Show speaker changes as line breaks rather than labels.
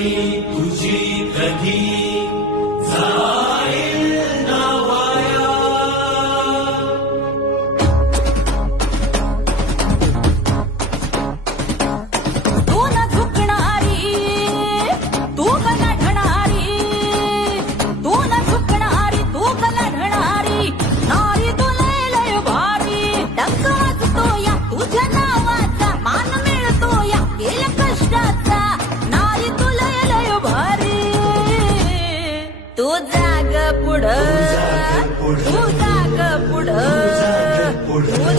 に無事
तू जाग पुढ. तू जाग पुढ.